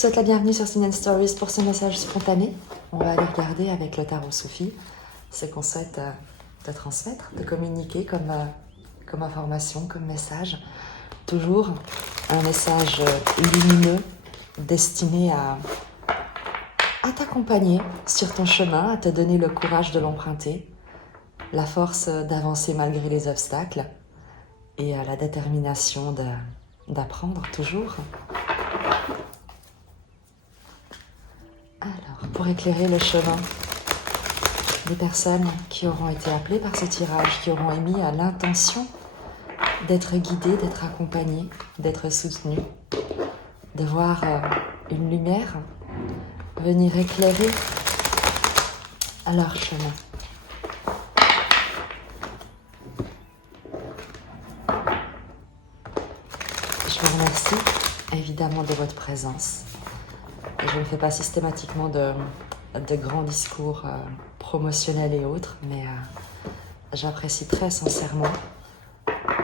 souhaite la bienvenue sur Sinen Stories pour ce message spontané. On va aller regarder avec le tarot Soufi ce qu'on souhaite te transmettre, te communiquer comme information, comme message. Toujours un message lumineux destiné à t'accompagner sur ton chemin, à te donner le courage de l'emprunter, la force d'avancer malgré les obstacles et la détermination d'apprendre toujours. Alors, pour éclairer le chemin des personnes qui auront été appelées par ce tirage, qui auront émis à l'intention d'être guidées, d'être accompagnées, d'être soutenues, de voir une lumière venir éclairer leur chemin. Je vous remercie évidemment de votre présence. Je ne fais pas systématiquement de grands discours promotionnels et autres, mais j'apprécie très sincèrement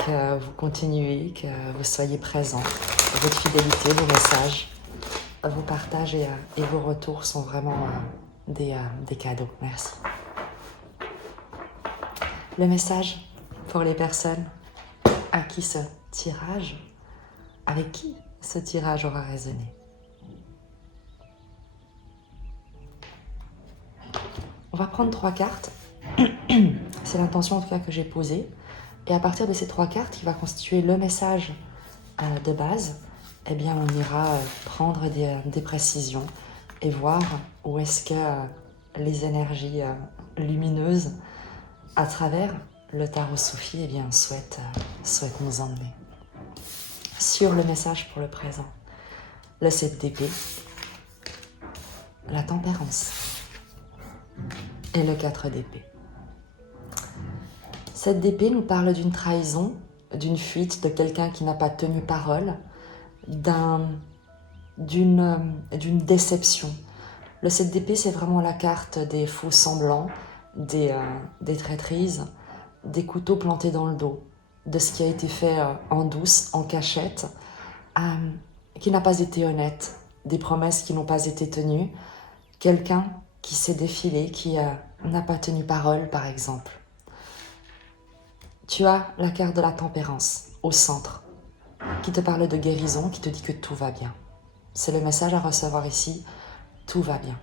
que vous continuez, que vous soyez présents. Votre fidélité, vos messages, vos partages et vos retours sont vraiment des cadeaux. Merci. Le message pour les personnes à qui ce tirage, avec qui ce tirage aura résonné. On va prendre 3 cartes. C'est l'intention en tout cas que j'ai posée. Et à partir de ces 3 cartes qui va constituer le message de base, eh bien on ira prendre des précisions et voir où est-ce que les énergies lumineuses à travers le tarot Soufi eh bien, souhaitent nous emmener. Sur le message pour le présent, le 7 d'épée, la tempérance et le 4 d'épée. 7 d'épée nous parle d'une trahison, d'une fuite, de quelqu'un qui n'a pas tenu parole, d'une déception. Le 7 d'épée, c'est vraiment la carte des faux semblants, des traîtrises, des couteaux plantés dans le dos, de ce qui a été fait en douce, en cachette, qui n'a pas été honnête, des promesses qui n'ont pas été tenues, quelqu'un qui s'est défilé, qui n'a pas tenu parole, par exemple. Tu as la carte de la tempérance au centre, qui te parle de guérison, qui te dit que tout va bien. C'est le message à recevoir ici, tout va bien.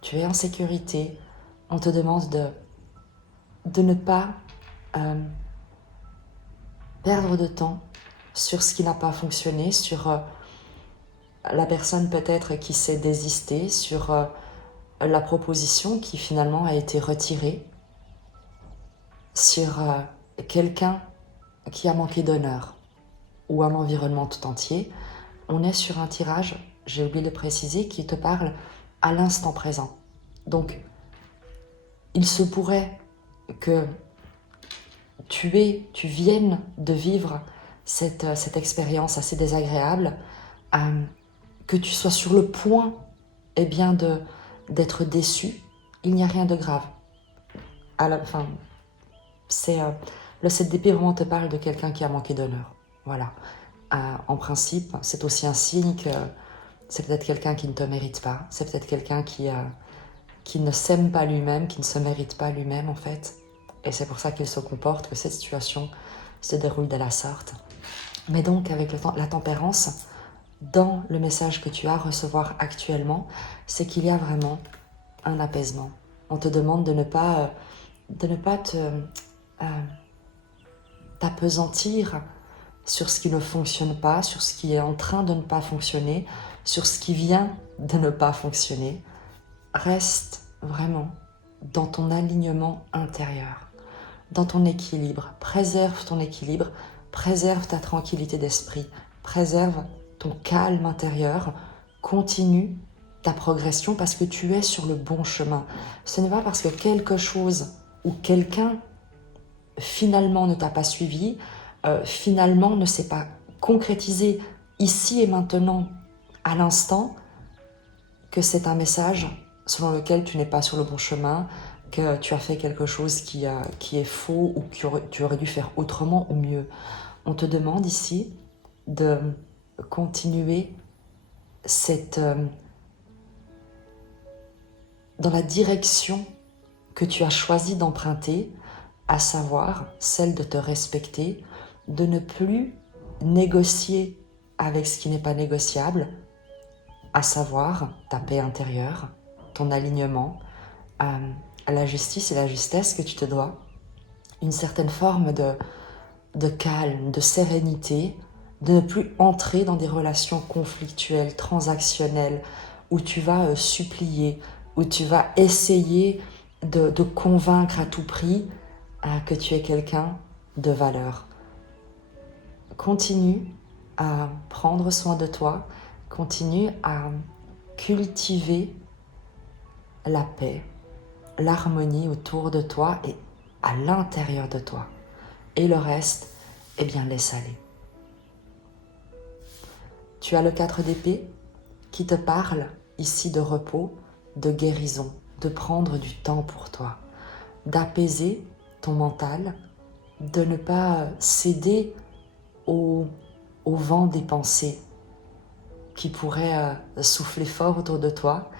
Tu es en sécurité, on te demande de ne pas perdre de temps sur ce qui n'a pas fonctionné, sur la personne peut-être qui s'est désistée, sur la proposition qui finalement a été retirée, sur quelqu'un qui a manqué d'honneur ou un environnement tout entier. On est sur un tirage, j'ai oublié de le préciser, qui te parle à l'instant présent. Donc, il se pourrait que tu viennes de vivre cette expérience assez désagréable, que tu sois sur le point eh bien, d'être déçu. Il n'y a rien de grave. À la fin, le 7 d'épée vraiment te parle de quelqu'un qui a manqué d'honneur. Voilà. En principe, c'est aussi un signe que c'est peut-être quelqu'un qui ne te mérite pas. C'est peut-être quelqu'un qui ne s'aime pas lui-même, qui ne se mérite pas lui-même en fait. Et c'est pour ça qu'il se comporte, que cette situation se déroule de la sorte. Mais donc avec la tempérance, dans le message que tu as à recevoir actuellement, c'est qu'il y a vraiment un apaisement. On te demande de ne pas t'apesantir sur ce qui ne fonctionne pas, sur ce qui est en train de ne pas fonctionner, sur ce qui vient de ne pas fonctionner. Reste vraiment dans ton alignement intérieur, dans ton équilibre. Préserve ton équilibre, préserve ta tranquillité d'esprit, préserve ton calme intérieur, continue ta progression parce que tu es sur le bon chemin. Ce n'est pas parce que quelque chose ou quelqu'un finalement ne t'a pas suivi, finalement ne s'est pas concrétisé ici et maintenant, à l'instant, que c'est un message selon lequel tu n'es pas sur le bon chemin, que tu as fait quelque chose qui est faux ou que tu aurais dû faire autrement ou mieux. On te demande ici de continuer dans la direction que tu as choisi d'emprunter, à savoir celle de te respecter, de ne plus négocier avec ce qui n'est pas négociable, à savoir ta paix intérieure, ton alignement, la justice et la justesse que tu te dois, une certaine forme de calme, de sérénité, de ne plus entrer dans des relations conflictuelles, transactionnelles, où tu vas supplier, où tu vas essayer de convaincre à tout prix que tu es quelqu'un de valeur. Continue à prendre soin de toi, continue à cultiver la paix, l'harmonie autour de toi et à l'intérieur de toi. Et le reste, eh bien, laisse aller. Tu as le 4 d'épée qui te parle ici de repos, de guérison, de prendre du temps pour toi, d'apaiser ton mental, de ne pas céder au vent des pensées qui pourraient souffler fort autour de toi,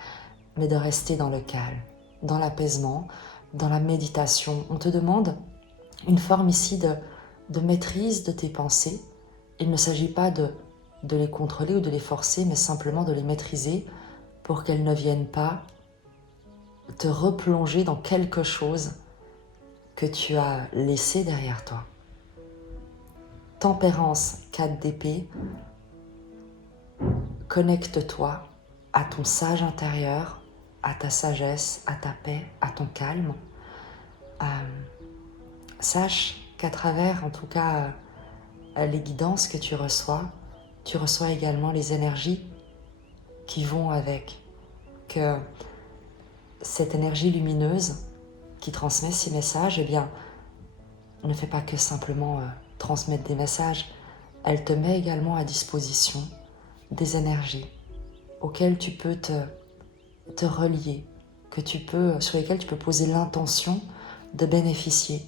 mais de rester dans le calme, dans l'apaisement, dans la méditation. On te demande une forme ici de maîtrise de tes pensées. Il ne s'agit pas de les contrôler ou de les forcer, mais simplement de les maîtriser pour qu'elles ne viennent pas te replonger dans quelque chose que tu as laissé derrière toi. Tempérance, 4 d'épée, connecte-toi à ton sage intérieur, à ta sagesse, à ta paix, à ton calme. Sache qu'à travers, en tout cas, les guidances que tu reçois également les énergies qui vont avec, que cette énergie lumineuse qui transmet ces messages, eh bien, ne fait pas que simplement transmettre des messages, elle te met également à disposition des énergies auxquelles tu peux te relier, sur lesquelles tu peux poser l'intention de bénéficier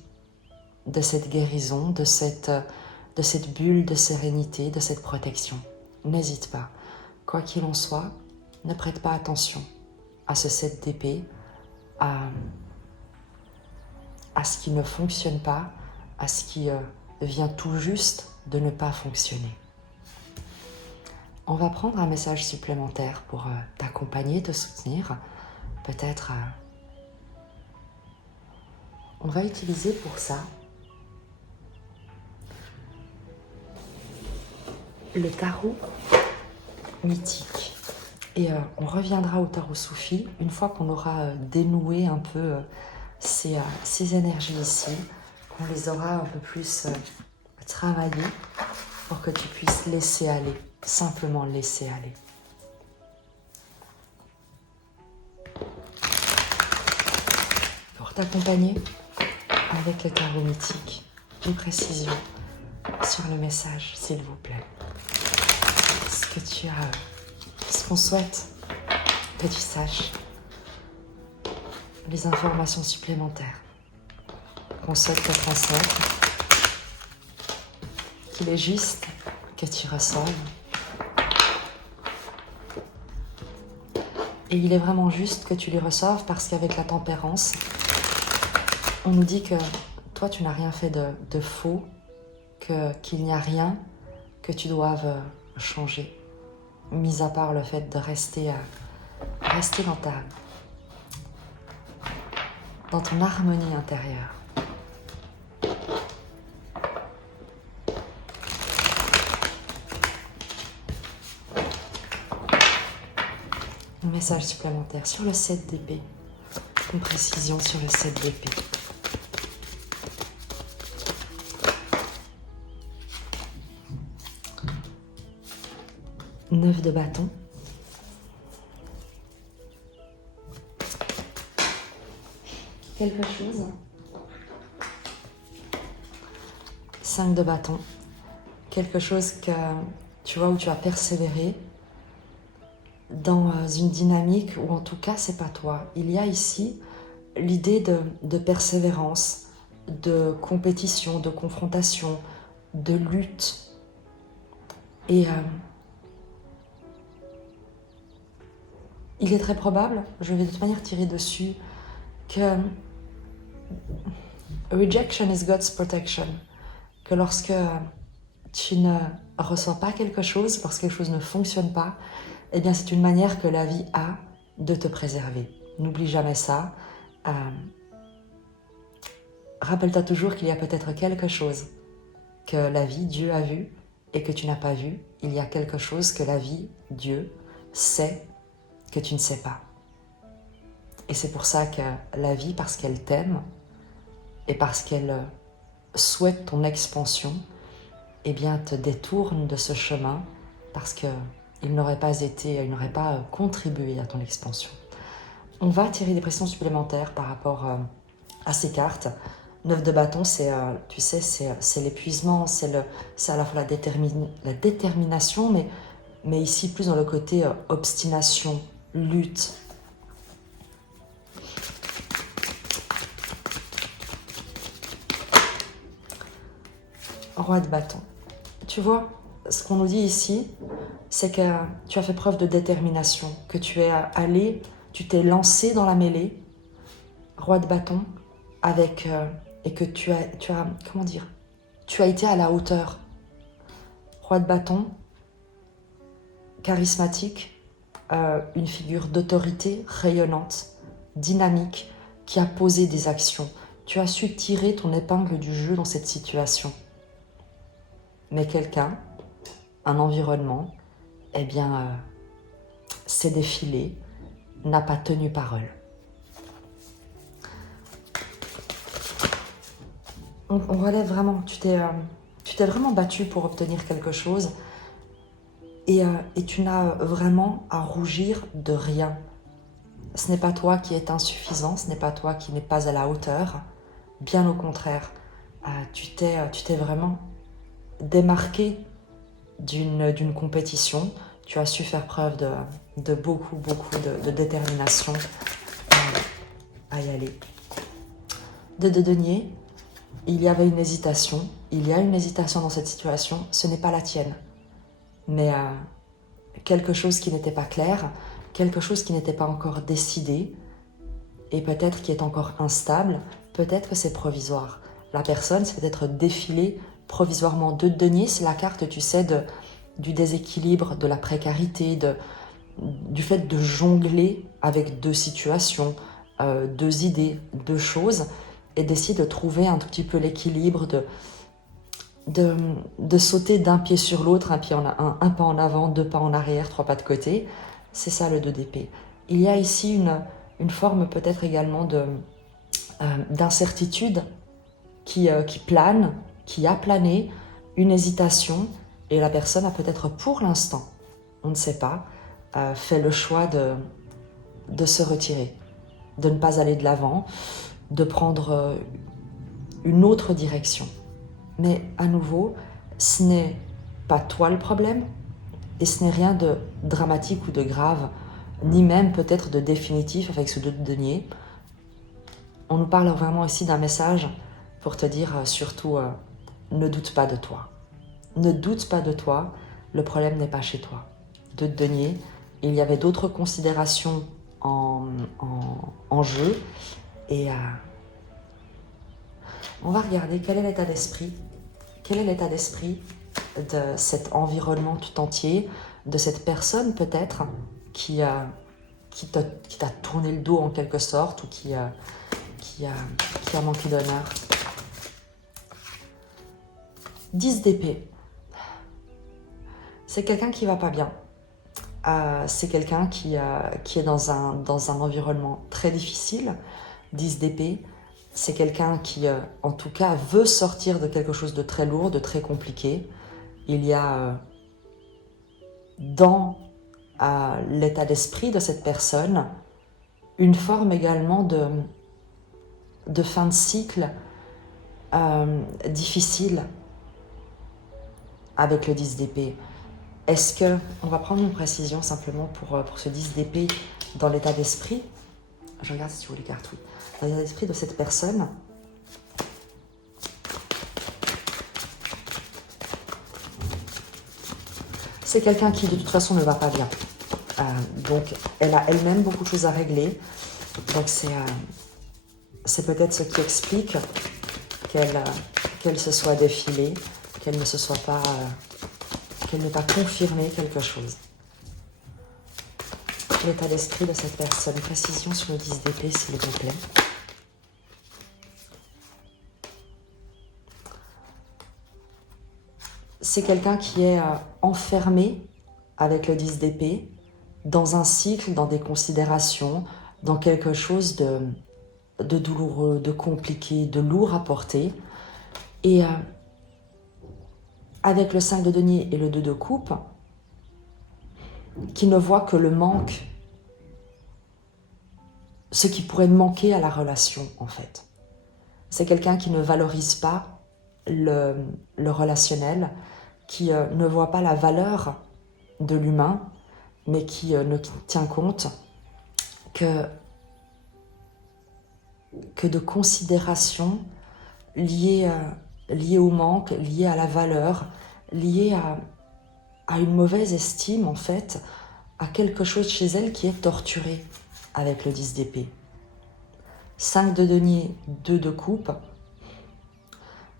de cette guérison, de cette bulle de sérénité, de cette protection. N'hésite pas. Quoi qu'il en soit, ne prête pas attention à ce 7 d'épée, à ce qui ne fonctionne pas, à ce qui vient tout juste de ne pas fonctionner. On va prendre un message supplémentaire pour t'accompagner, te soutenir. Peut-être on va utiliser pour ça le tarot mythique. Et on reviendra au tarot soufi une fois qu'on aura dénoué un peu ces énergies ici, qu'on les aura un peu plus travaillées pour que tu puisses laisser aller, simplement laisser aller. Pour t'accompagner avec le tarot mythique, une précision sur le message, s'il vous plaît. Ce qu'on souhaite que tu saches, les informations supplémentaires qu'on souhaite te transmettre, qu'il est juste que tu reçoives. Et il est vraiment juste que tu les reçoives parce qu'avec la tempérance, on nous dit que toi, tu n'as rien fait de faux, qu'il n'y a rien que tu doives changer, mis à part le fait de rester dans ton harmonie intérieure. Un message supplémentaire sur le 7 d'épée, une précision sur le 7 d'épée. Neuf de bâton. Quelque chose. 5 de bâton. Quelque chose que tu vois où tu as persévéré dans une dynamique où en tout cas c'est pas toi. Il y a ici l'idée de persévérance, de compétition, de confrontation, de lutte. Et il est très probable, je vais de toute manière tirer dessus, que rejection is God's protection. Que lorsque tu ne reçois pas quelque chose, lorsque quelque chose ne fonctionne pas, eh bien c'est une manière que la vie a de te préserver. N'oublie jamais ça. Rappelle-toi toujours qu'il y a peut-être quelque chose que la vie, Dieu a vu et que tu n'as pas vu. Il y a quelque chose que la vie, Dieu, sait que tu ne sais pas. Et c'est pour ça que la vie, parce qu'elle t'aime et parce qu'elle souhaite ton expansion, eh bien te détourne de ce chemin parce qu'il n'aurait pas contribué à ton expansion. On va tirer des pressions supplémentaires par rapport à ces cartes. 9 de bâton, c'est, tu sais, c'est l'épuisement, c'est à la fois la détermination, mais ici plus dans le côté obstination, lutte. Roi de bâton. Tu vois, ce qu'on nous dit ici, c'est que tu as fait preuve de détermination, que tu es allé, tu t'es lancé dans la mêlée, roi de bâton, avec et que tu as comment dire, tu as été à la hauteur. Roi de bâton, charismatique, une figure d'autorité rayonnante, dynamique, qui a posé des actions. Tu as su tirer ton épingle du jeu dans cette situation. Mais quelqu'un, un environnement, eh bien, s'est défilé, n'a pas tenu parole. On relève vraiment, tu t'es vraiment battu pour obtenir quelque chose et tu n'as vraiment à rougir de rien. Ce n'est pas toi qui es insuffisant, ce n'est pas toi qui n'es pas à la hauteur. Bien au contraire, tu t'es vraiment démarqué d'une compétition. Tu as su faire preuve de beaucoup de détermination à y aller. De denier, il y avait une hésitation. Il y a une hésitation dans cette situation. Ce n'est pas la tienne, mais quelque chose qui n'était pas clair, quelque chose qui n'était pas encore décidé et peut-être qui est encore instable. Peut-être que c'est provisoire. La personne s'est peut-être défilée provisoirement. De denier, c'est la carte, tu sais, du déséquilibre, de la précarité, du fait de jongler avec deux situations, deux idées, deux choses, et d'essayer de trouver un tout petit peu l'équilibre, de sauter d'un pied sur l'autre, un pas en avant, 2 pas en arrière, 3 pas de côté. C'est ça le 2 d'épée. Il y a ici une forme peut-être également d'incertitude qui plane, qui a plané, une hésitation, et la personne a peut-être pour l'instant, on ne sait pas, fait le choix de se retirer, de ne pas aller de l'avant, de prendre une autre direction. Mais à nouveau, ce n'est pas toi le problème, et ce n'est rien de dramatique ou de grave, ni même peut-être de définitif avec ce 2 de denier. On nous parle vraiment ici d'un message pour te dire surtout, ne doute pas de toi. Ne doute pas de toi, le problème n'est pas chez toi. 2 de denier, il y avait d'autres considérations en jeu, et on va regarder quel est l'état d'esprit. Quel est l'état d'esprit de cet environnement tout entier, de cette personne peut-être qui t'a tourné le dos en quelque sorte, ou qui a manqué d'honneur. 10 d'épée. C'est quelqu'un qui va pas bien. C'est quelqu'un qui est dans un environnement très difficile. 10 d'épée, c'est quelqu'un qui, en tout cas, veut sortir de quelque chose de très lourd, de très compliqué. Il y a dans l'état d'esprit de cette personne une forme également de fin de cycle difficile avec le 10 d'épée. Est-ce que, on va prendre une précision simplement pour ce 10 d'épée dans l'état d'esprit. Je regarde si tu vois les cartes, oui. Dans l'état d'esprit de cette personne, c'est quelqu'un qui de toute façon ne va pas bien. Donc, elle a elle-même beaucoup de choses à régler. Donc, c'est peut-être ce qui explique qu'elle se soit défilée, qu'elle ne se soit pas... qu'elle n'ait pas confirmé quelque chose. L'état d'esprit de cette personne. Précision sur le 10 d'épée, s'il vous plaît. C'est quelqu'un qui est enfermé avec le 10 d'épée dans un cycle, dans des considérations, dans quelque chose de douloureux, de compliqué, de lourd à porter. Et avec le 5 de denier et le 2 de coupe, qui ne voit que le manque, ce qui pourrait manquer à la relation, en fait. C'est quelqu'un qui ne valorise pas le relationnel, qui ne voit pas la valeur de l'humain, mais qui ne tient compte que de considérations liées au manque, liées à la valeur, liées à une mauvaise estime, en fait, à quelque chose chez elle qui est torturé avec le 10 d'épée. 5 de denier, 2 de coupe,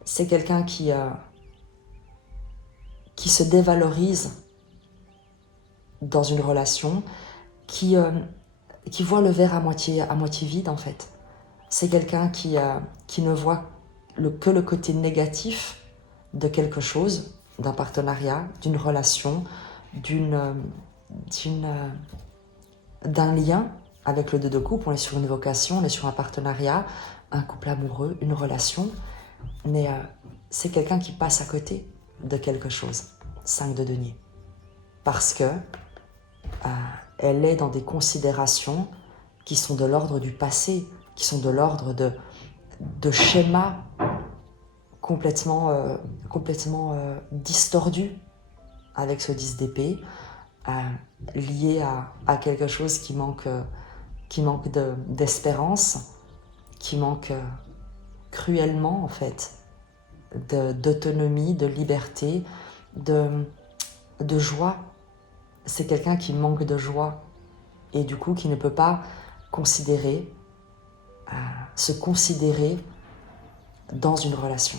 c'est quelqu'un qui se dévalorise dans une relation, qui voit le verre à moitié vide, en fait. C'est quelqu'un qui ne voit que le côté négatif de quelque chose, d'un partenariat, d'une relation, d'un lien. Avec le 2 de coupe, on est sur une vocation, on est sur un partenariat, un couple amoureux, une relation, mais c'est quelqu'un qui passe à côté de quelque chose. 5 de denier. Parce que elle est dans des considérations qui sont de l'ordre du passé, qui sont de l'ordre de schémas complètement distordus avec ce 10 d'épée, lié à quelque chose qui manque d'espérance, qui manque cruellement, en fait, d'autonomie, de liberté, de joie. C'est quelqu'un qui manque de joie et du coup qui ne peut pas se considérer dans une relation,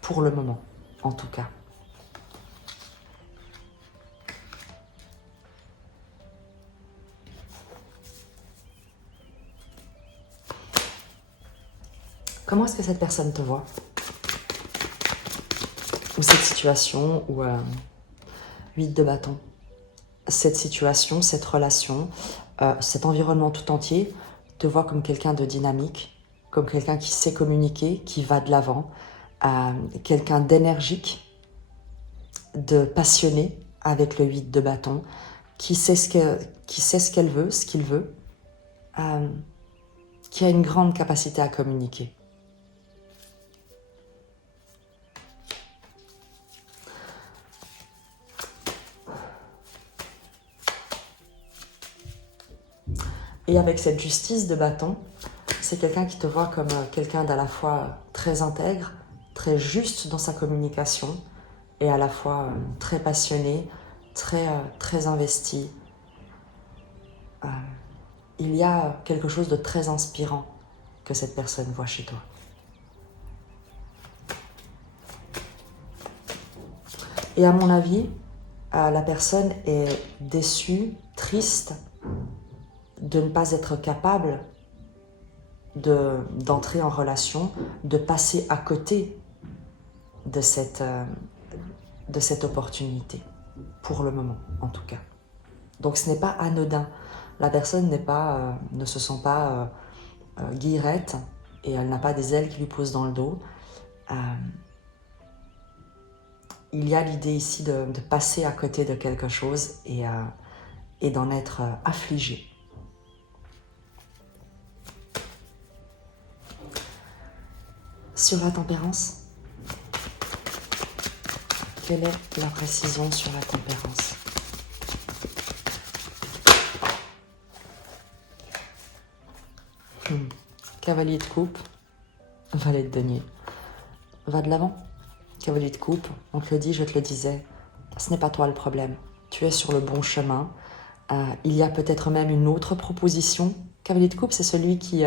pour le moment, en tout cas. Comment est-ce que cette personne te voit? Ou cette situation, ou 8 de bâton. Cette situation, cette relation, cet environnement tout entier te voit comme quelqu'un de dynamique, comme quelqu'un qui sait communiquer, qui va de l'avant, quelqu'un d'énergique, de passionné avec le 8 de bâton, qui sait ce qu'elle veut, ce qu'il veut, qui a une grande capacité à communiquer. Et avec cette justice de bâton, c'est quelqu'un qui te voit comme quelqu'un d'à la fois très intègre, très juste dans sa communication, et à la fois très passionné, très investi. Il y a quelque chose de très inspirant que cette personne voit chez toi. Et à mon avis, la personne est déçue, triste, de ne pas être capable d'entrer en relation, de passer à côté de cette opportunité, pour le moment en tout cas. Donc ce n'est pas anodin. La personne ne se sent pas guillerette et elle n'a pas des ailes qui lui posent dans le dos. Il y a l'idée ici de passer à côté de quelque chose et d'en être affligé. Sur la tempérance, quelle est la précision sur la tempérance? Cavalier de coupe, valet de denier. Va de l'avant. Cavalier de coupe, on te le dit, je te le disais, ce n'est pas toi le problème. Tu es sur le bon chemin. Il y a peut-être même une autre proposition. Cavalier de coupe, c'est celui qui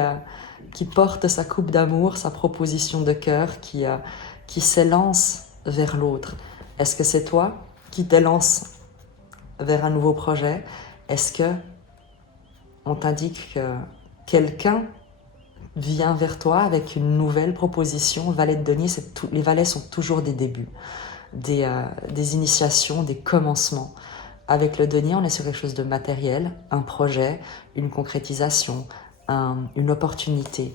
porte sa coupe d'amour, sa proposition de cœur, qui s'élance vers l'autre. Est-ce que c'est toi qui t'élance vers un nouveau projet? Est-ce que on t'indique que quelqu'un vient vers toi avec une nouvelle proposition? Valet de denier, les valets sont toujours des débuts, des initiations, des commencements. Avec le denier, on est sur quelque chose de matériel, un projet, une concrétisation, une opportunité.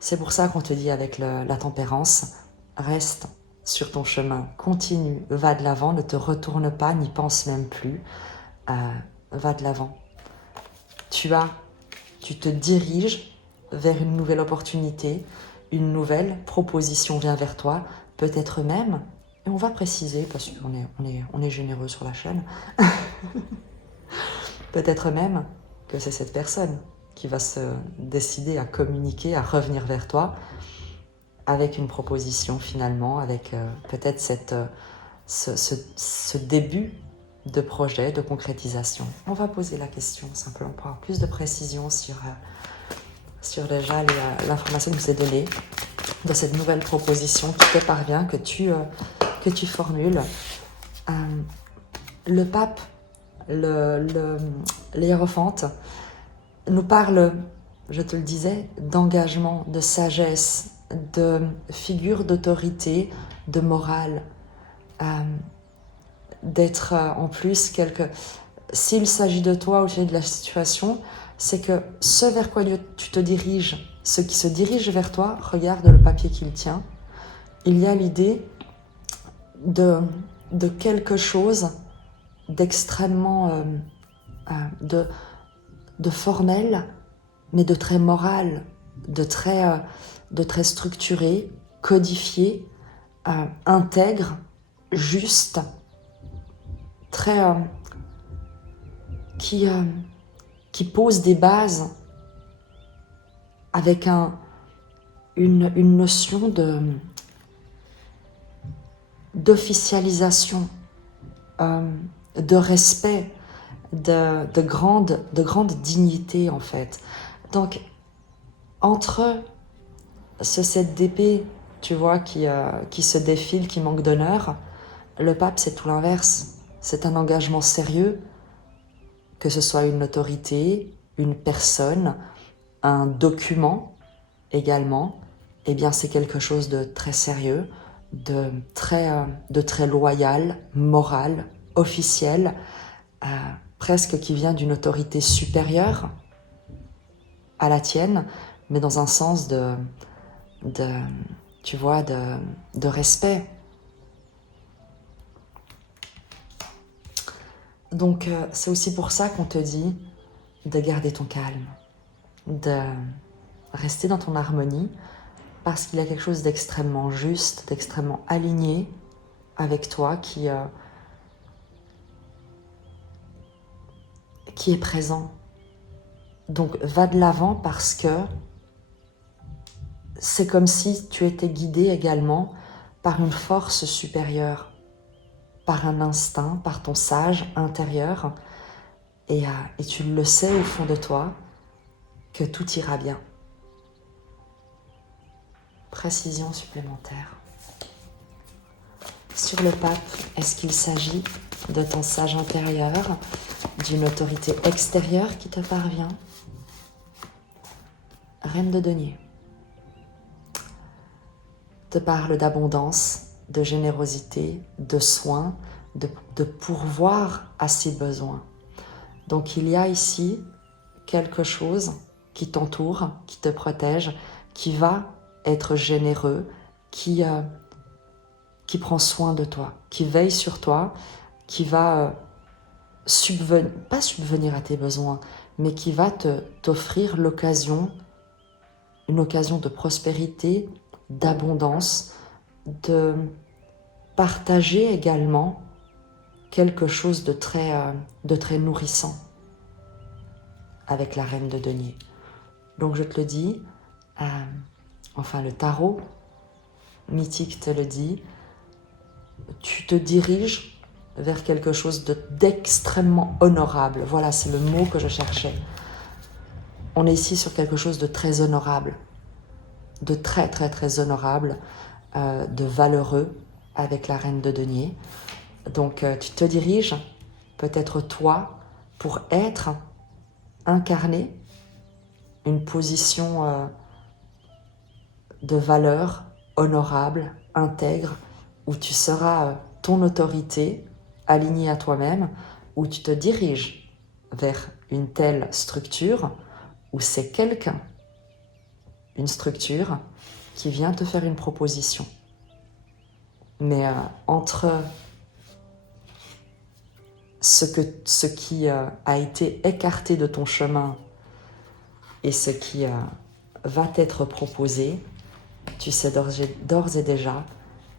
C'est pour ça qu'on te dit avec la tempérance, reste sur ton chemin, continue, va de l'avant, ne te retourne pas, n'y pense même plus, va de l'avant. Tu te diriges vers une nouvelle opportunité, une nouvelle proposition vient vers toi, peut-être même, et on va préciser parce qu'on est généreux sur la chaîne, peut-être même que c'est cette personne qui va se décider à communiquer, à revenir vers toi avec une proposition finalement, avec peut-être ce début de projet, de concrétisation. On va poser la question simplement pour avoir plus de précision sur déjà l'information que je vous ai donnée de cette nouvelle proposition qui te parvient, que tu formules. Le pape, l'hiérophante, nous parle, je te le disais, d'engagement, de sagesse, de figure d'autorité, de morale, d'être en plus S'il s'agit de toi ou de la situation, c'est que ce vers quoi tu te diriges, ce qui se dirige vers toi, regarde le papier qu'il tient, il y a l'idée de quelque chose d'extrêmement de formel, mais de très moral, de très structuré, codifié, intègre, juste, très qui pose des bases avec une notion d'officialisation, de respect, de grande dignité en fait. Donc entre ce 7 d'épée, tu vois, qui se défile, qui manque d'honneur, le pape c'est tout l'inverse. C'est un engagement sérieux, que ce soit une autorité, une personne, un document également, eh bien c'est quelque chose de très sérieux, de très loyal, moral, officiel, presque qui vient d'une autorité supérieure à la tienne, mais dans un sens tu vois, de respect. Donc c'est aussi pour ça qu'on te dit de garder ton calme, de rester dans ton harmonie, parce qu'il y a quelque chose d'extrêmement juste, d'extrêmement aligné avec toi qui est présent. Donc va de l'avant parce que c'est comme si tu étais guidé également par une force supérieure, par un instinct, par ton sage intérieur, et tu le sais au fond de toi que tout ira bien. Précision supplémentaire. Sur le pape, est-ce qu'il s'agit de ton sage intérieur, d'une autorité extérieure qui te parvient? Reine de denier te parle d'abondance, de générosité, de soin, de pourvoir à ses besoins. Donc il y a ici quelque chose qui t'entoure, qui te protège, qui va être généreux, qui prend soin de toi, qui veille sur toi, qui va pas subvenir à tes besoins, mais qui va t'offrir une occasion de prospérité, d'abondance, de partager également quelque chose de très nourrissant avec la reine de denier. Donc je te le dis, enfin le tarot mythique te le dit, tu te diriges vers quelque chose d'extrêmement honorable. Voilà, c'est le mot que je cherchais. On est ici sur quelque chose de très honorable, de très très très honorable, de valeureux avec la reine de denier. Donc tu te diriges, peut-être toi, pour être incarné une position de valeur honorable, intègre, où tu seras ton autorité alignée à toi-même, où tu te diriges vers une telle structure où c'est quelqu'un, une structure qui vient te faire une proposition. Mais entre ce qui a été écarté de ton chemin et ce qui va t'être proposé, tu sais d'ores et déjà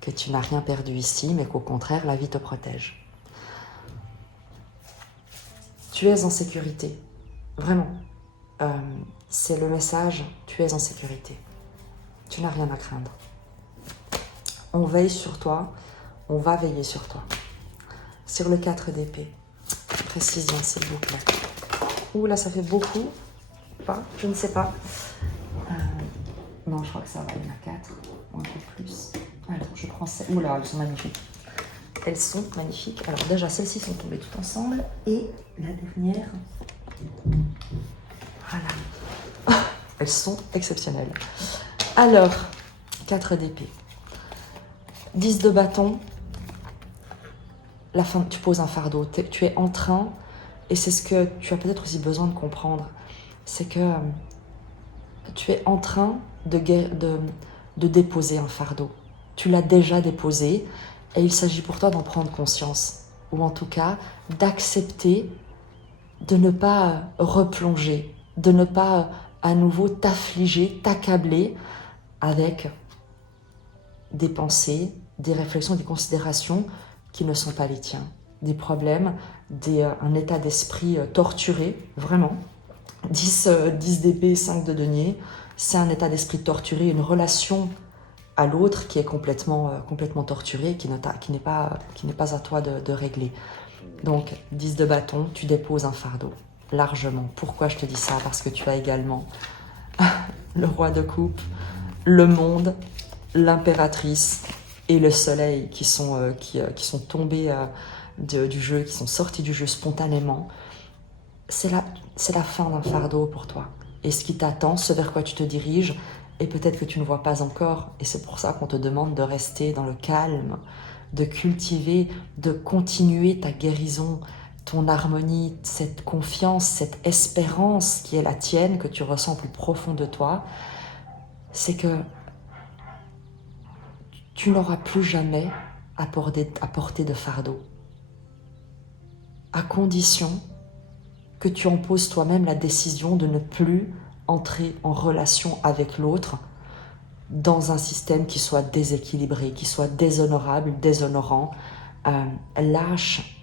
que tu n'as rien perdu ici, mais qu'au contraire, la vie te protège. Tu es en sécurité, vraiment. C'est le message, tu es en sécurité. Tu n'as rien à craindre. On veille sur toi, on va veiller sur toi. Sur le 4 d'épée, précision s'il vous plaît. Ouh là, ça fait beaucoup. Pas, je ne sais pas. Non, je crois que ça va, il y en a 4, ou un peu plus. Alors, je prends celle. Ouh là, elles sont magnifiques. Elles sont magnifiques. Alors déjà, celles-ci sont tombées toutes ensemble. Et la dernière, voilà. Elles sont exceptionnelles. Alors, 4 d'épée. 10 de bâton. La fin, tu poses un fardeau. Tu es en train, et c'est ce que tu as peut-être aussi besoin de comprendre, c'est que tu es en train de déposer un fardeau. Tu l'as déjà déposé, et il s'agit pour toi d'en prendre conscience, ou en tout cas d'accepter de ne pas replonger, de ne pas à nouveau t'affliger, t'accabler avec des pensées, des réflexions, des considérations qui ne sont pas les tiens, des problèmes, un état d'esprit torturé, vraiment. 10 d'épée, 5 de denier, c'est un état d'esprit torturé, une relation à l'autre qui est complètement torturée, qui n'est pas à toi de régler. Donc, 10 de bâton, tu déposes un fardeau, largement. Pourquoi je te dis ça? Parce que tu as également le roi de coupe, le monde, l'impératrice et le soleil qui sont tombés du jeu, qui sont sortis du jeu spontanément. C'est la fin d'un fardeau pour toi. Et ce qui t'attend, ce vers quoi tu te diriges, et peut-être que tu ne vois pas encore, et c'est pour ça qu'on te demande de rester dans le calme, de cultiver, de continuer ta guérison, ton harmonie, cette confiance, cette espérance qui est la tienne, que tu ressens au plus profond de toi, c'est que tu n'auras plus jamais à porter de fardeau. À condition que tu en poses toi-même la décision de ne plus entrer en relation avec l'autre dans un système qui soit déséquilibré, qui soit déshonorable, déshonorant. Lâche,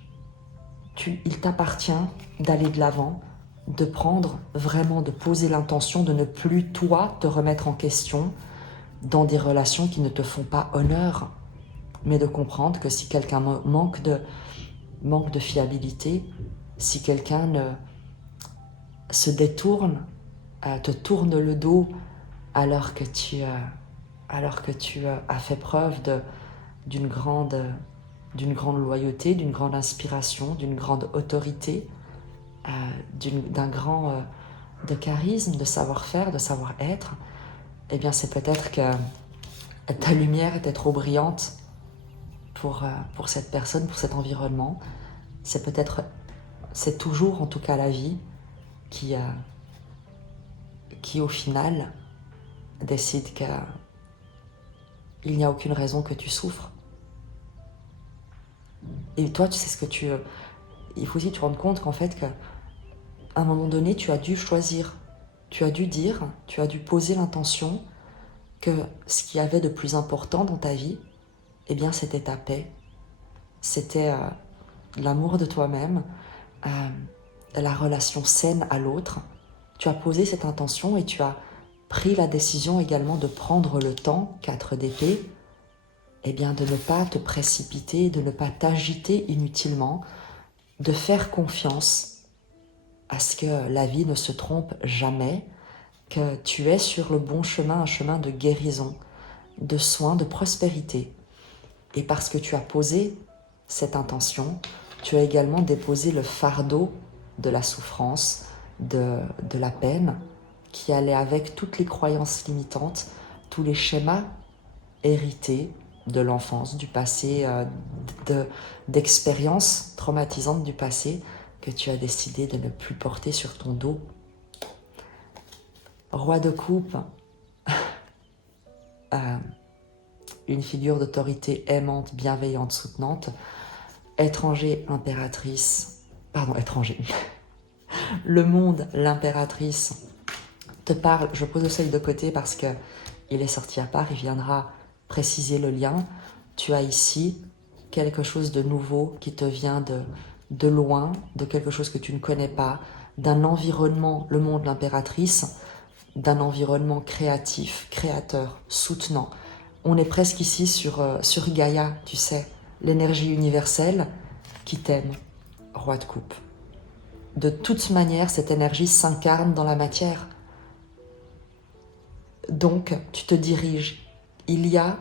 il t'appartient d'aller de l'avant, de prendre vraiment, de poser l'intention de ne plus toi te remettre en question dans des relations qui ne te font pas honneur, mais de comprendre que si quelqu'un manque de fiabilité, si quelqu'un se détourne, te tourne le dos alors que tu as fait preuve d'une grande loyauté, d'une grande inspiration, d'une grande autorité, d'un grand de charisme, de savoir-faire, de savoir-être, eh bien c'est peut-être que ta lumière était trop brillante pour cette personne, pour cet environnement. C'est toujours en tout cas la vie qui au final décide qu'il n'y a aucune raison que tu souffres. Et toi, tu sais ce que il faut aussi te rendre compte qu'en fait, qu'à un moment donné, tu as dû choisir, tu as dû dire, tu as dû poser l'intention que ce qu'il y avait de plus important dans ta vie, eh bien, c'était ta paix. C'était l'amour de toi-même, la relation saine à l'autre. Tu as posé cette intention et tu as pris la décision également de prendre le temps, 4 d'épée, eh bien de ne pas te précipiter, de ne pas t'agiter inutilement, de faire confiance à ce que la vie ne se trompe jamais, que tu es sur le bon chemin, un chemin de guérison, de soins, de prospérité. Et parce que tu as posé cette intention, tu as également déposé le fardeau de la souffrance, de la peine, qui allait avec toutes les croyances limitantes, tous les schémas hérités de l'enfance, du passé, d'expériences traumatisantes du passé que tu as décidé de ne plus porter sur ton dos. Roi de coupe, une figure d'autorité aimante, bienveillante, soutenante. Étranger, impératrice, pardon, étranger. Le monde, l'impératrice, te parle, je pose le seuil de côté parce que il est sorti à part, il viendra préciser le lien. Tu as ici quelque chose de nouveau qui te vient de loin, de quelque chose que tu ne connais pas, d'un environnement, le monde, l'impératrice, d'un environnement créatif, créateur, soutenant. On est presque ici sur Gaïa, tu sais, l'énergie universelle qui t'aime, roi de coupe. De toute manière, cette énergie s'incarne dans la matière. Donc, tu te diriges. Il y a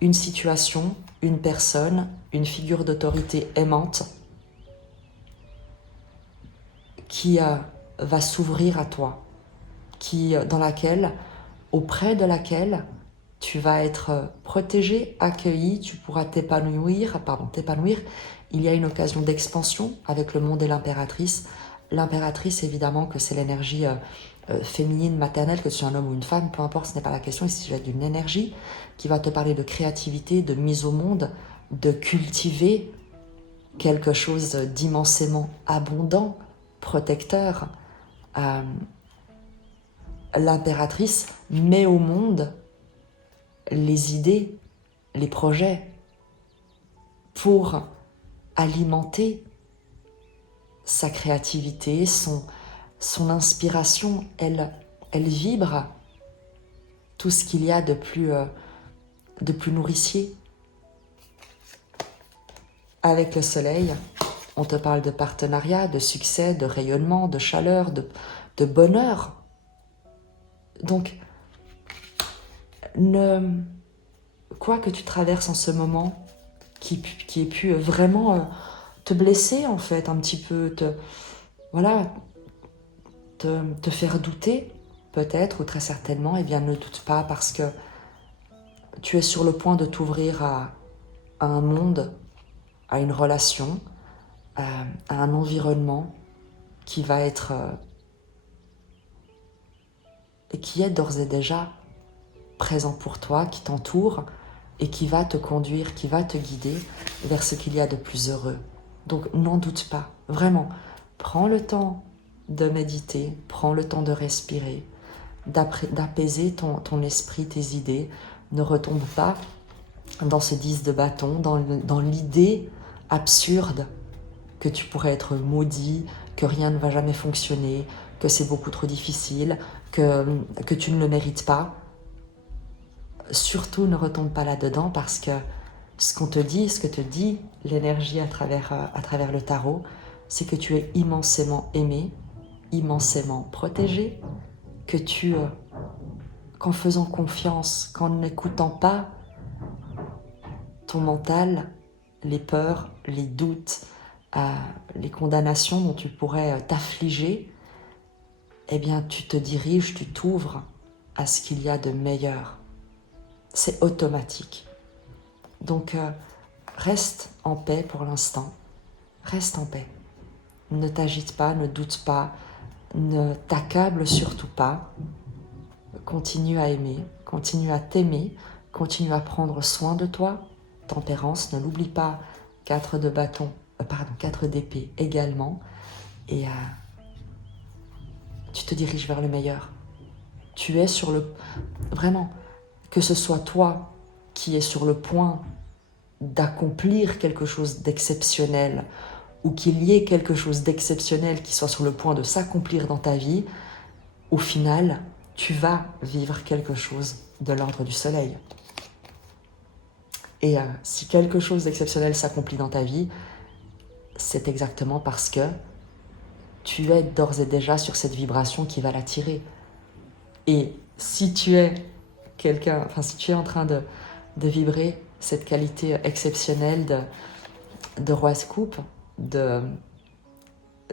une situation, une personne, une figure d'autorité aimante qui va s'ouvrir à toi, auprès de laquelle tu vas être protégé, accueilli, tu pourras t'épanouir. Il y a une occasion d'expansion avec le monde et l'impératrice. L'impératrice, évidemment, que c'est l'énergie féminine, maternelle, que tu sois un homme ou une femme, peu importe, ce n'est pas la question. Ici, j'ai d'une énergie qui va te parler de créativité, de mise au monde, de cultiver quelque chose d'immensément abondant, protecteur. L'impératrice met au monde les idées, les projets pour alimenter sa créativité, son inspiration. Elle vibre tout ce qu'il y a de plus nourricier. Avec le soleil, on te parle de partenariat, de succès, de rayonnement, de chaleur, de bonheur. Donc, quoi que tu traverses en ce moment, qui ait pu vraiment te blesser en fait, un petit peu, te faire douter, peut-être, ou très certainement, eh bien ne doute pas parce que tu es sur le point de t'ouvrir à un monde, à une relation, à un environnement qui va être et qui est d'ores et déjà présent pour toi, qui t'entoure et qui va te conduire, qui va te guider vers ce qu'il y a de plus heureux. Donc n'en doute pas, vraiment, prends le temps de méditer, prends le temps de respirer, d'apaiser ton esprit, tes idées. Ne retombe pas dans ce 10 de bâton, dans l'idée absurde que tu pourrais être maudit, que rien ne va jamais fonctionner, que c'est beaucoup trop difficile, que tu ne le mérites pas. Surtout ne retombe pas là-dedans parce que ce qu'on te dit, ce que te dit l'énergie à travers le tarot, c'est que tu es immensément aimé, immensément protégé, que qu'en faisant confiance, qu'en n'écoutant pas ton mental, les peurs, les doutes, les condamnations dont tu pourrais t'affliger, eh bien tu te diriges, tu t'ouvres à ce qu'il y a de meilleur. C'est automatique. Donc reste en paix pour l'instant, reste en paix. Ne t'agite pas, ne doute pas, ne t'accable surtout pas. Continue à aimer, continue à t'aimer, continue à prendre soin de toi. Tempérance, ne l'oublie pas, 4 d'épée également. Et tu te diriges vers le meilleur. Tu es vraiment, que ce soit toi qui es sur le point d'accomplir quelque chose d'exceptionnel ou qu'il y ait quelque chose d'exceptionnel qui soit sur le point de s'accomplir dans ta vie, au final, tu vas vivre quelque chose de l'ordre du soleil. Et si quelque chose d'exceptionnel s'accomplit dans ta vie, c'est exactement parce que tu es d'ores et déjà sur cette vibration qui va l'attirer. Et si tu es quelqu'un, enfin si tu es en train de vibrer cette qualité exceptionnelle de roi scoop,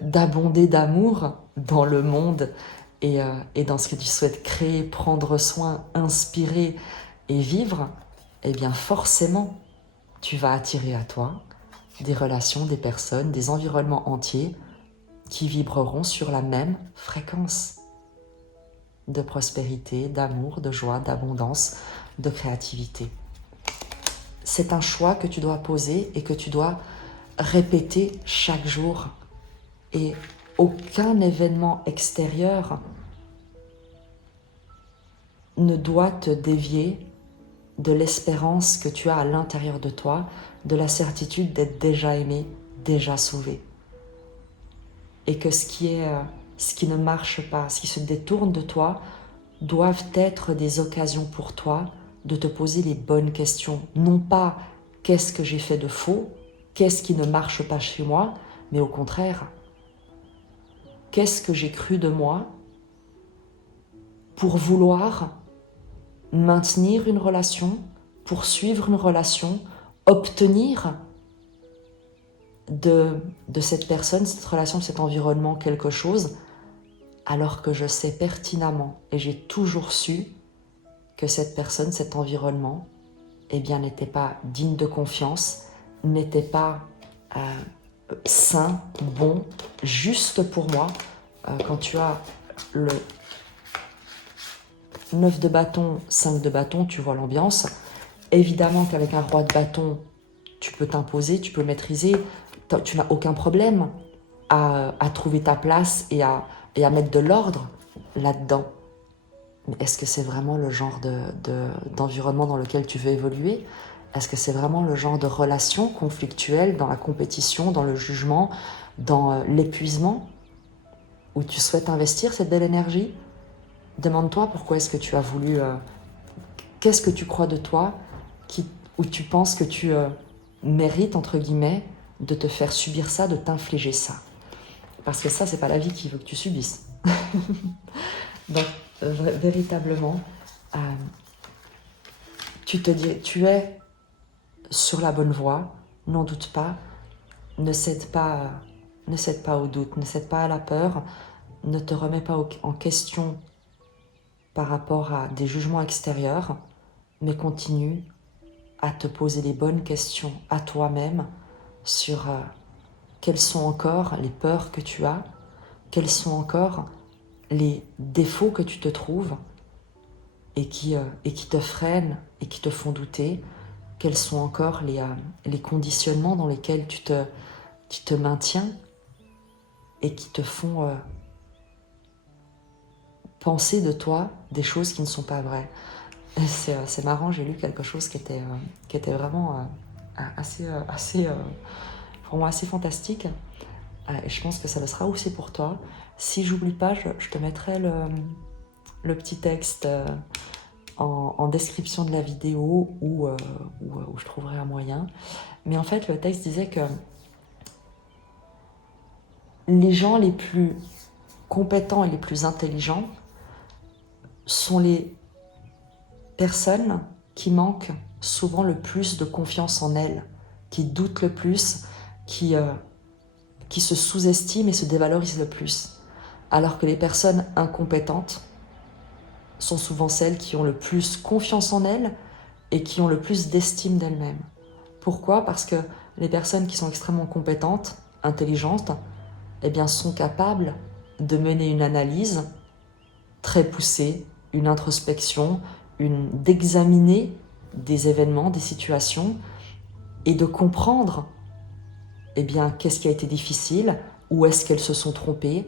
d'abonder d'amour dans le monde et dans ce que tu souhaites créer, prendre soin, inspirer et vivre, eh bien forcément, tu vas attirer à toi des relations, des personnes, des environnements entiers qui vibreront sur la même fréquence de prospérité, d'amour, de joie, d'abondance, de créativité. C'est un choix que tu dois poser et que tu dois répéter chaque jour. Et aucun événement extérieur ne doit te dévier de l'espérance que tu as à l'intérieur de toi, de la certitude d'être déjà aimé, déjà sauvé. Et que ce qui ne marche pas, ce qui se détourne de toi, doivent être des occasions pour toi de te poser les bonnes questions. Non pas qu'est-ce que j'ai fait de faux, qu'est-ce qui ne marche pas chez moi, mais au contraire, qu'est-ce que j'ai cru de moi pour vouloir maintenir une relation, poursuivre une relation, obtenir de cette personne, cette relation, de cet environnement quelque chose, alors que je sais pertinemment et j'ai toujours su que cette personne, cet environnement, eh bien, n'était pas digne de confiance, n'était pas sain, bon, juste pour moi. Quand tu as le 9 de bâton, 5 de bâton, tu vois l'ambiance. Évidemment qu'avec un roi de bâton, tu peux t'imposer, tu peux maîtriser, tu n'as aucun problème à trouver ta place et à mettre de l'ordre là-dedans. Mais est-ce que c'est vraiment le genre d'environnement dans lequel tu veux évoluer? Est-ce que c'est vraiment le genre de relation conflictuelle dans la compétition, dans le jugement, dans l'épuisement, où tu souhaites investir cette belle énergie? Demande-toi pourquoi est-ce que tu as voulu... qu'est-ce que tu crois de toi où tu penses que tu mérites, entre guillemets, de te faire subir ça, de t'infliger ça. Parce que ça, c'est pas la vie qui veut que tu subisses. Donc, véritablement, tu te dis, tu es sur la bonne voie, n'en doute pas, ne cède pas au doute, ne cède pas à la peur, ne te remets pas en question par rapport à des jugements extérieurs, mais continue à te poser les bonnes questions à toi-même sur quelles sont encore les peurs que tu as, quels sont encore les défauts que tu te trouves et qui te freinent et qui te font douter, quels sont encore les conditionnements dans lesquels tu te maintiens et qui te font penser de toi des choses qui ne sont pas vraies. C'est marrant, j'ai lu quelque chose qui était vraiment pour moi assez fantastique. Et je pense que ça le sera aussi pour toi. Si j'oublie pas, je te mettrai le petit texte en description de la vidéo où je trouverai un moyen. Mais en fait, le texte disait que les gens les plus compétents et les plus intelligents sont les personnes qui manquent souvent le plus de confiance en elles, qui doutent le plus, qui se sous-estiment et se dévalorisent le plus. Alors que les personnes incompétentes sont souvent celles qui ont le plus confiance en elles et qui ont le plus d'estime d'elles-mêmes. Pourquoi? Parce que les personnes qui sont extrêmement compétentes, intelligentes, eh bien, sont capables de mener une analyse très poussée, une introspection, d'examiner des événements, des situations et de comprendre eh bien, qu'est-ce qui a été difficile, où est-ce qu'elles se sont trompées,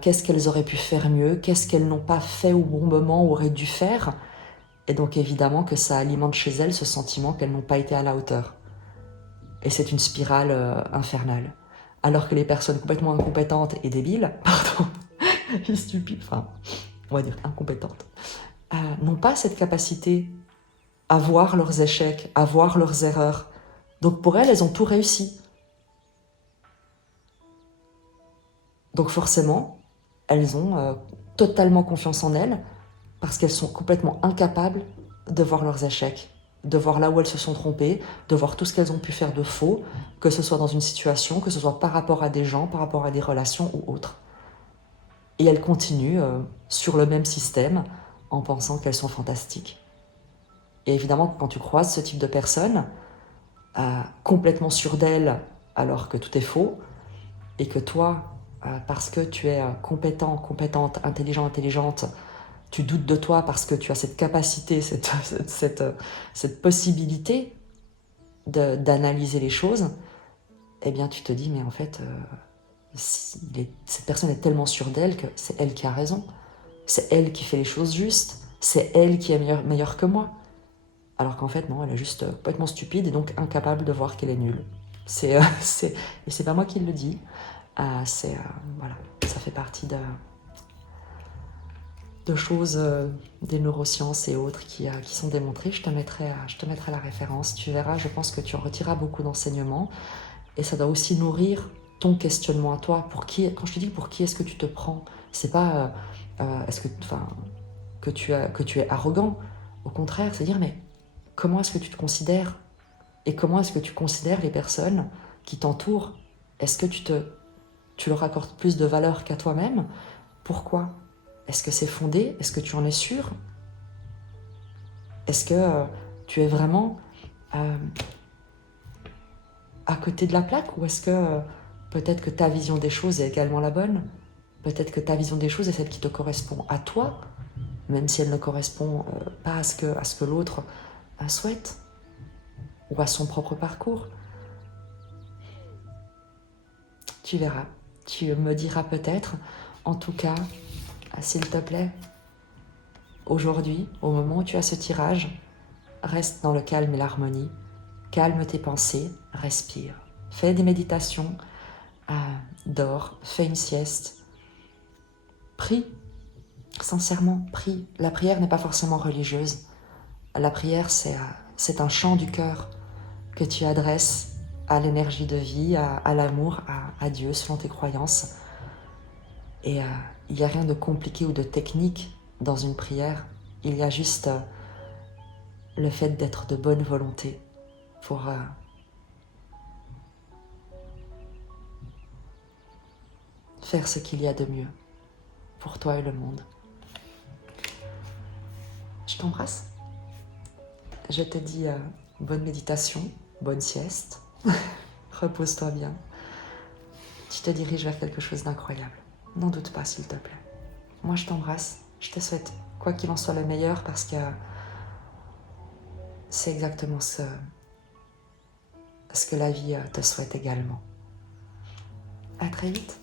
qu'est-ce qu'elles auraient pu faire mieux, qu'est-ce qu'elles n'ont pas fait au bon moment ou auraient dû faire. Et donc évidemment que ça alimente chez elles ce sentiment qu'elles n'ont pas été à la hauteur. Et c'est une spirale infernale. Alors que les personnes complètement incompétentes et débiles, pardon, et stupides, enfin, on va dire incompétentes, n'ont pas cette capacité à voir leurs échecs, à voir leurs erreurs. Donc pour elles, elles ont tout réussi. Donc forcément, elles ont totalement confiance en elles parce qu'elles sont complètement incapables de voir leurs échecs, de voir là où elles se sont trompées, de voir tout ce qu'elles ont pu faire de faux, que ce soit dans une situation, que ce soit par rapport à des gens, par rapport à des relations ou autres. Et elles continuent sur le même système en pensant qu'elles sont fantastiques. Et évidemment, quand tu croises ce type de personnes, complètement sûres d'elles alors que tout est faux, et que toi, parce que tu es compétent, compétente, intelligent, intelligente, tu doutes de toi parce que tu as cette capacité, cette possibilité d'analyser les choses, eh bien tu te dis, mais en fait, cette personne est tellement sûre d'elle que c'est elle qui a raison. C'est elle qui fait les choses justes. C'est elle qui est meilleure que moi. Alors qu'en fait, non, elle est juste complètement stupide et donc incapable de voir qu'elle est nulle. Et c'est pas moi qui le dis. Voilà, ça fait partie de choses des neurosciences et autres qui sont démontrées. Je te mettrai la référence. Tu verras, je pense que tu en retireras beaucoup d'enseignements. Et ça doit aussi nourrir ton questionnement à toi. Quand je te dis pour qui est-ce que tu te prends, c'est pas est-ce que, que tu es arrogant. Au contraire, c'est dire mais comment est-ce que tu te considères et comment est-ce que tu considères les personnes qui t'entourent. Est-ce que tu leur accordes plus de valeur qu'à toi-même? Pourquoi? Est-ce que c'est fondé? Est-ce que tu en es sûr? Est-ce que tu es vraiment à côté de la plaque? Ou est-ce que peut-être que ta vision des choses est également la bonne? Peut-être que ta vision des choses est celle qui te correspond à toi, même si elle ne correspond pas à ce que l'autre souhaite ou à son propre parcours. Tu verras, tu me diras peut-être. En tout cas, s'il te plaît, aujourd'hui, au moment où tu as ce tirage, reste dans le calme et l'harmonie. Calme tes pensées, respire. Fais des méditations, dors, fais une sieste. Prie, sincèrement, prie. La prière n'est pas forcément religieuse. La prière, c'est un chant du cœur que tu adresses à l'énergie de vie, à l'amour, à Dieu, selon tes croyances. Et il n'y a rien de compliqué ou de technique dans une prière. Il y a juste le fait d'être de bonne volonté pour faire ce qu'il y a de mieux pour toi et le monde. Je t'embrasse. Je te dis bonne méditation, bonne sieste. Repose-toi bien. Tu te diriges vers quelque chose d'incroyable. N'en doute pas, s'il te plaît. Moi, je t'embrasse. Je te souhaite, quoi qu'il en soit, le meilleur parce que c'est exactement ce que la vie te souhaite également. À très vite.